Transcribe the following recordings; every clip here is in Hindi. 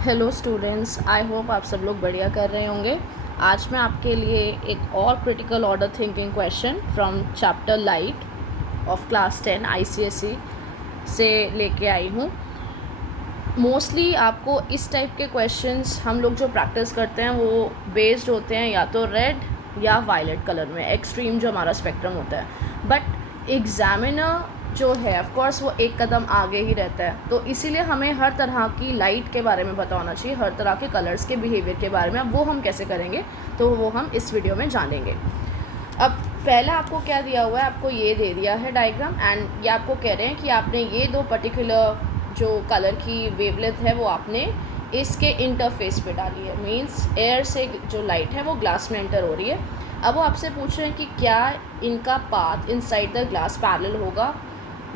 हेलो स्टूडेंट्स, आई होप आप सब लोग बढ़िया कर रहे होंगे। आज मैं आपके लिए एक और critical order thinking question from chapter light of class 10 ICSE से लेके आई हूँ। मोस्टली आपको इस टाइप के क्वेश्चंस हम लोग जो प्रैक्टिस करते हैं वो बेस्ड होते हैं या तो रेड या वायलेट कलर में, एक्सट्रीम जो हमारा स्पेक्ट्रम होता है। बट एग्जामिनर जो है ऑफ कोर्स वो एक कदम आगे ही रहता है, तो इसीलिए हमें हर तरह की लाइट के बारे में पता होना चाहिए, हर तरह के कलर्स के बिहेवियर के बारे में। अब वो हम कैसे करेंगे तो वो हम इस वीडियो में जानेंगे। अब पहला आपको क्या दिया हुआ है, आपको ये दे दिया है डायग्राम, एंड ये आपको कह रहे हैं कि आपने ये दो पर्टिकुलर जो कलर की वेवलेंथ है वो आपने इसके इंटरफेस पे डाली है। मींस एयर से जो लाइट है वो ग्लास में एंटर हो रही है। अब वो आपसे पूछ रहे हैं कि क्या इनका path inside the glass parallel होगा,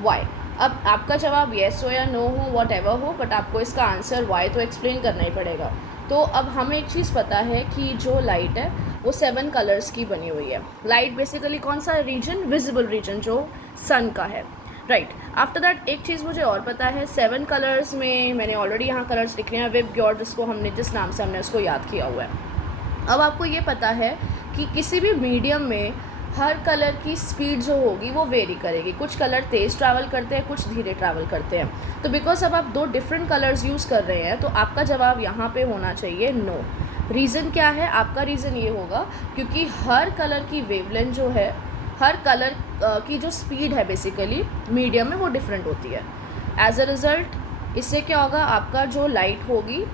वाई। अब आपका जवाब येस हो या नो हो, वॉट एवर हो, बट आपको इसका आंसर वाई तो एक्सप्लेन करना ही पड़ेगा। तो अब हमें एक चीज़ पता है कि जो लाइट है वो 7 कलर्स की बनी हुई है। लाइट बेसिकली कौन सा रीजन, विजिबल रीजन जो सन का है, राइट। आफ्टर दैट एक चीज़ मुझे और पता है, 7 कलर्स में मैंने ऑलरेडी यहाँ कलर्स लिखे हैं, विब ग्योर, जिसको हमने जिस नाम से हमने उसको याद किया हुआ है। अब आपको ये पता है कि किसी भी मीडियम में हर कलर की स्पीड जो होगी वो वेरी करेगी। कुछ कलर तेज़ ट्रैवल करते हैं, कुछ धीरे ट्रैवल करते हैं। तो बिकॉज अब आप दो डिफरेंट कलर्स यूज़ कर रहे हैं तो आपका जवाब यहाँ पे होना चाहिए नो। रीज़न क्या है? आपका रीज़न ये होगा क्योंकि हर कलर की वेवलेंथ जो है, हर कलर की जो स्पीड है बेसिकली मीडियम में वो डिफरेंट होती है। एज अ रिज़ल्ट इससे क्या होगा, आपका जो लाइट होगी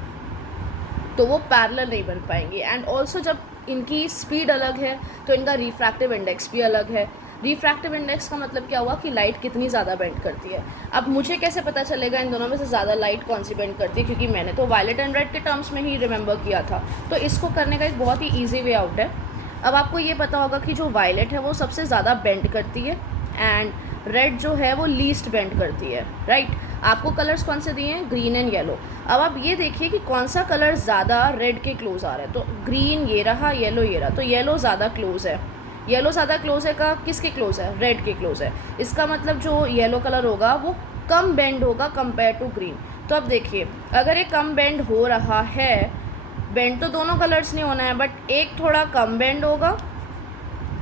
तो वो पैरेलल नहीं बन पाएंगी। एंड ऑल्सो जब इनकी स्पीड अलग है तो इनका रिफ्रैक्टिव इंडेक्स भी अलग है। रिफ्रैक्टिव इंडेक्स का मतलब क्या हुआ कि लाइट कितनी ज़्यादा बेंड करती है। अब मुझे कैसे पता चलेगा इन दोनों में से ज़्यादा लाइट कौन सी बेंड करती है, क्योंकि मैंने तो वायलेट एंड रेड के टर्म्स में ही रिमेंबर किया था। तो इसको करने का एक बहुत ही ईजी वे आउट है। अब आपको ये पता होगा कि जो वायलेट है वो सबसे ज़्यादा बेंड करती है एंड रेड जो है वो लीस्ट बेंड करती है, राइट। आपको कलर्स कौन से दिए हैं, ग्रीन एंड येलो। अब आप ये देखिए कि कौन सा कलर ज़्यादा रेड के क्लोज आ रहा है। तो ग्रीन ये रहा, येलो ये रहा, तो येलो ज़्यादा क्लोज है। येलो ज़्यादा क्लोज है का किसके क्लोज है, रेड के क्लोज है। इसका मतलब जो येलो कलर होगा वो कम बेंड होगा कंपेयर टू ग्रीन। तो अब देखिए, अगर ये कम बेंड हो रहा है, बेंड तो दोनों कलर्स नहीं होना है, बट एक थोड़ा कम बेंड होगा,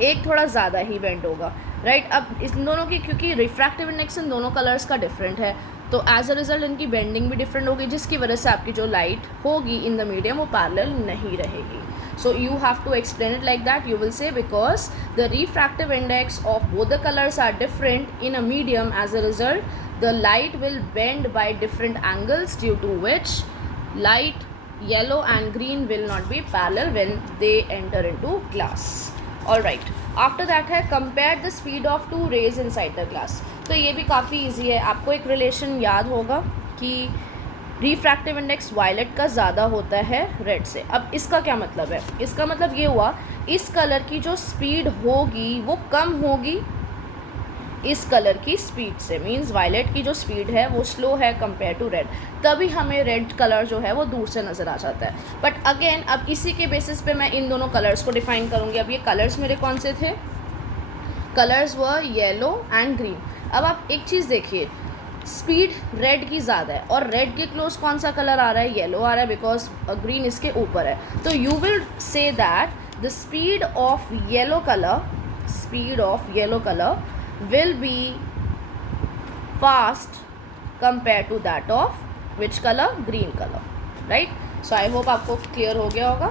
एक थोड़ा ज़्यादा ही बेंड होगा, राइट। अब इन दोनों की क्योंकि रिफ्रैक्टिव इंडेक्स इन दोनों कलर्स का डिफरेंट है तो एज अ रिजल्ट इनकी बेंडिंग भी डिफरेंट होगी, जिसकी वजह से आपकी जो लाइट होगी इन द मीडियम वो पैरेलल नहीं रहेगी। So you have to explain it like that. You will say because the refractive index of both the colours are different in a medium, as a result the light will bend by different angles due to which light yellow and green will not be parallel when they enter into glass. All right, after that है compare the speed of two rays inside the glass. तो ये भी काफ़ी इजी है। आपको एक रिलेशन याद होगा कि रिफ्रैक्टिव इंडेक्स वायलेट का ज़्यादा होता है रेड से। अब इसका क्या मतलब है, इसका मतलब ये हुआ इस कलर की जो स्पीड होगी वो कम होगी इस कलर की स्पीड से। मींस वायलेट की जो स्पीड है वो स्लो है कंपेयर टू रेड, तभी हमें रेड कलर जो है वो दूर से नज़र आ जाता है। बट अगेन अब इसी के बेसिस पे मैं इन दोनों कलर्स को डिफाइन करूँगी। अब ये कलर्स मेरे कौन से थे, colours were yellow and green. अब आप एक चीज़ देखिए, स्पीड रेड की ज़्यादा है और रेड के क्लोज कौन सा कलर आ रहा है, येलो आ रहा है, बिकॉज ग्रीन इसके ऊपर है। तो you will say that the speed of yellow colour will be fast compared to that of which color, green color, right. So I hope आपको clear हो गया होगा।